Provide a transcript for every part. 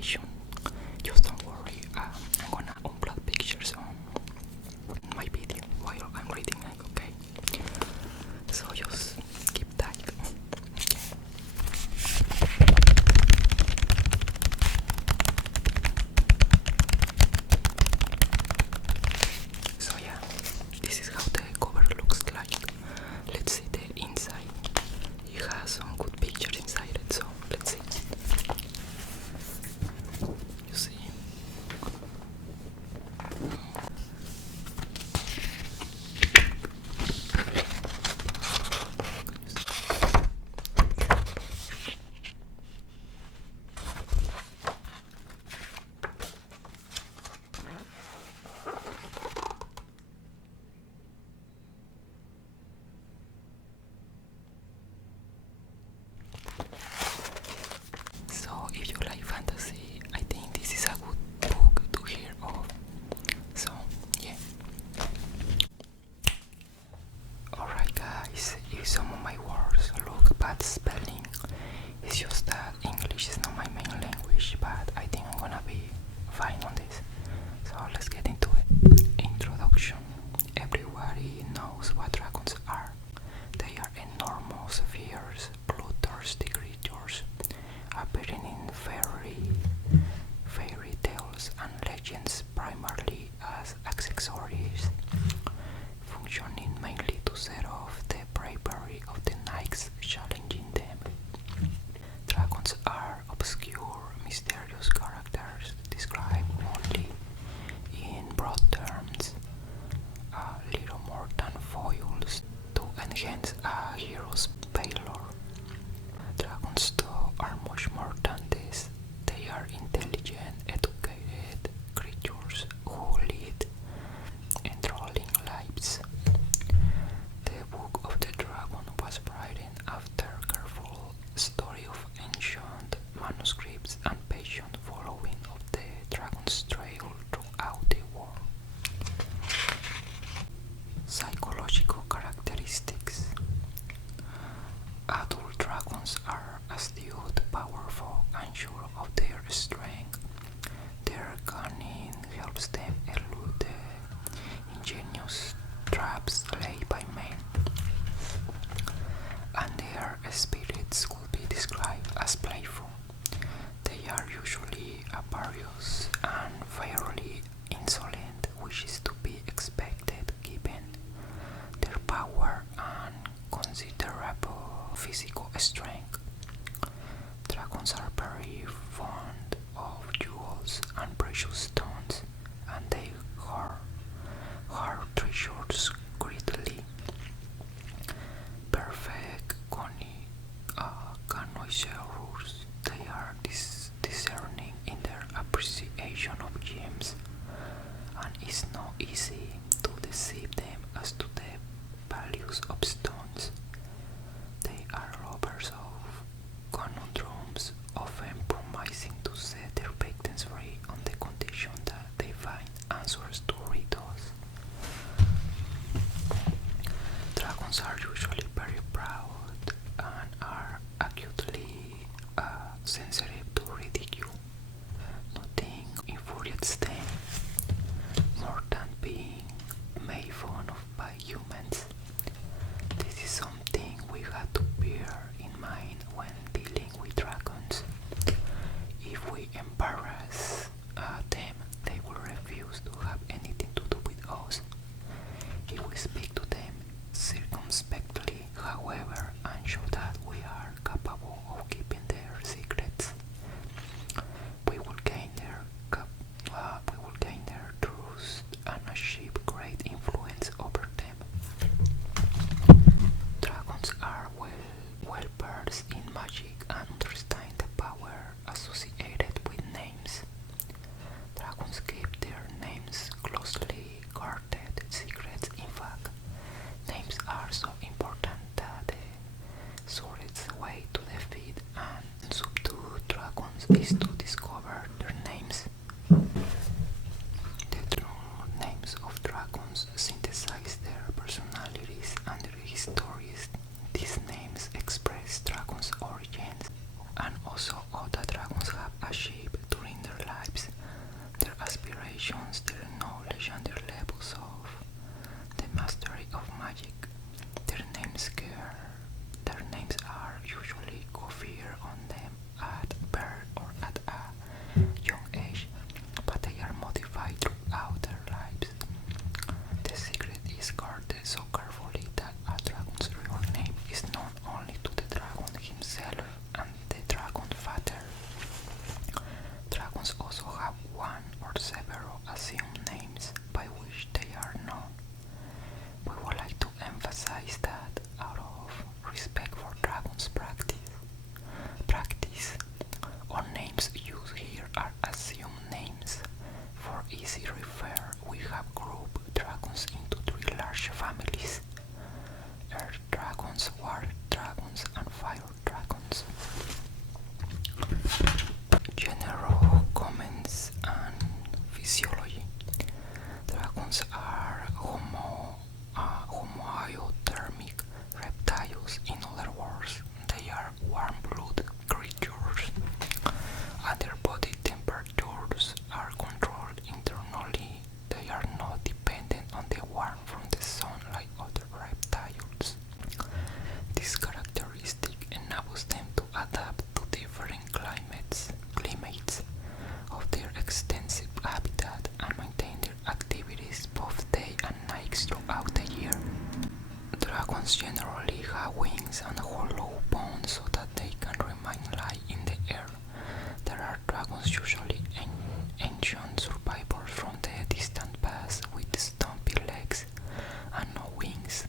information. Just don't worry, I'm gonna upload pictures on my video while I'm reading it, okay? So just keep that. So yeah, this is how the cover looks like. Let's see the inside. It has some good pictures inside it, so let's see. You see? So if you like fantasy, I think this is a good book to hear of. So yeah. Alright guys, if some of my words look bad spelling, it's just that English is not my main language, but I think I'm gonna be fine on this. So let's get into it. Introduction. Everybody knows what dragons are. They are enormous, fierce, bloodthirsty creatures appearing in fairy tales and legends, primarily as accessories, functioning mainly to set off the bravery of the knights challenging them. Dragons are obscure, mysterious characters described only in broad terms, a little more than foils to enhance a hero's valor. Dragons, though, are much more than this. They are intelligent, educated creatures who lead enthralling lives. The Book of the Dragon was written after careful study of ancient manuscripts and patient following of the dragon's trail throughout the world. Psychological characteristics. Adult dragons are astute, powerful, and sure of their strength. Their cunning helps them elude the ingenious traps laid by men, and their spirits could be described as playful. They are usually avaricious and fairly insolent, which is to be expected given their power and considerable physical strength. Dragons are very fond of jewels and precious stones, and they hoard treasures greedily. Perfect connoisseurs, they are discerning in their appreciation of gems, and it's not easy to deceive them as to the values of stones. They are lovers of conundrums, often promising to one or several assumed names by which they are known. We would like to emphasize that out of respect for dragons practice, all names used here are assumed names. For easy refer, we have grouped dragons into three large families: earth dragons, water dragons, and fire dragons. General comments and physiology. Dragons are homoiothermic reptiles. In other words, they are warm-blooded creatures, and their body temperatures are controlled internally. They are not dependent on the warmth from the sun like other reptiles. This characteristic enables them to adapt to different climates of their extensive habitat and maintain their activities both day and night throughout the year. Dragons generally have wings and hollow bones so that they can remain light in the air. There are dragons, usually ancient survivors from the distant past, with stumpy legs and no wings.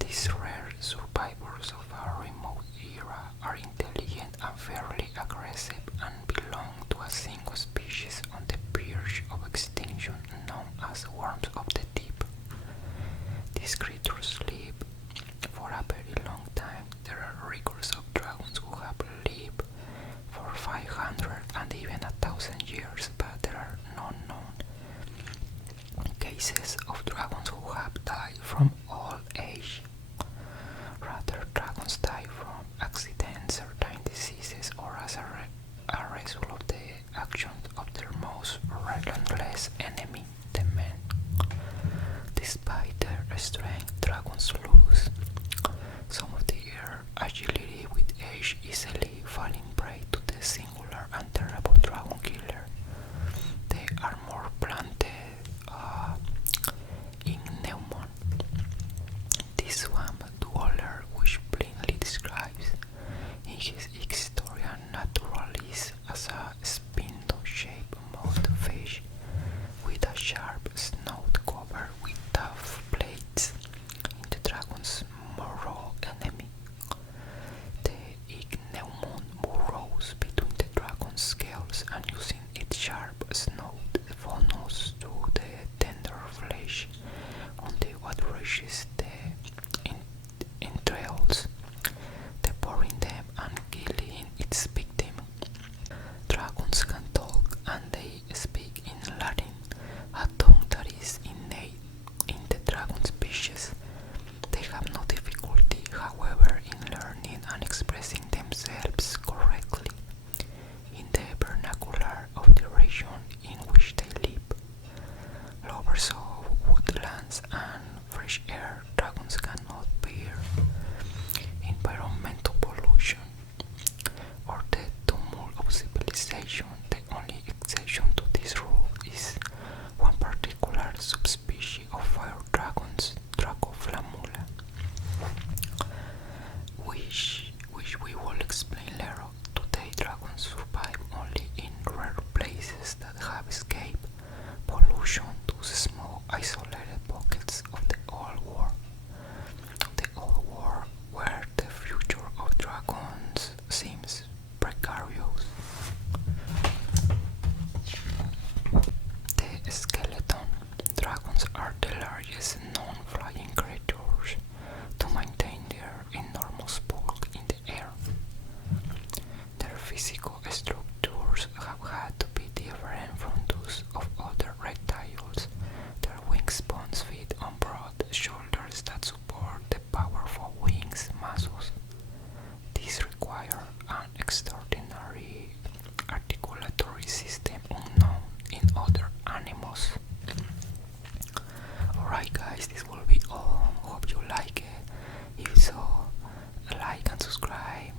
These rare survivors of a remote era are intelligent and fairly aggressive and belong to a single species on the verge of extinction known as worms of the deep. These creatures live for a very long time. There are records of dragons who have lived for 500 and even 1,000 years, but there are no known cases of dragons who have died from old age. Rather, dragons die from accidents, certain diseases, or as a result of the actions of their most relentless enemy, the man. Despite their strength, dragons lose some of their agility with age, easily falling prey to the singular and terrible dragon killer. They are more planted in Neumon. This swamp dweller, which plainly describes in his Historia Naturalis as a spindle-shaped mud fish with a sharp snout covered with tough blades, in the dragon's morrow enemy. The ichneumon burrows between the dragon's scales and using its sharp snout funnels through the tender flesh until it reaches the entrails, devouring them and killing its victim. Dragons can talk, and they speak in Latin, a tongue that is innate in the dragon species. They have no difficulty, however, in learning and expressing themselves correctly in the vernacular of the region in which they live. Lovers of woodlands and fresh air, dragons cannot bear environmental pollution or the tumult of civilization. The only exception to this rule is one particular subspecies of fire dragons, Dracoflammula, which we will explain later. Today, dragons survive only in rare places that have escaped pollution to small isolated pockets of the old world. Where the future of dragons seems precarious. The skeleton. Dragons are the largest known flying creatures to maintain their enormous bulk in the air. Their physical structures have had to be different from those of other reptiles. Their wingspans fit on broad shoulders that support the powerful wings muscles. These require an extraordinary articulatory system unknown in other animals. Alright guys, this will be all. Hope you like it. If so, like and subscribe.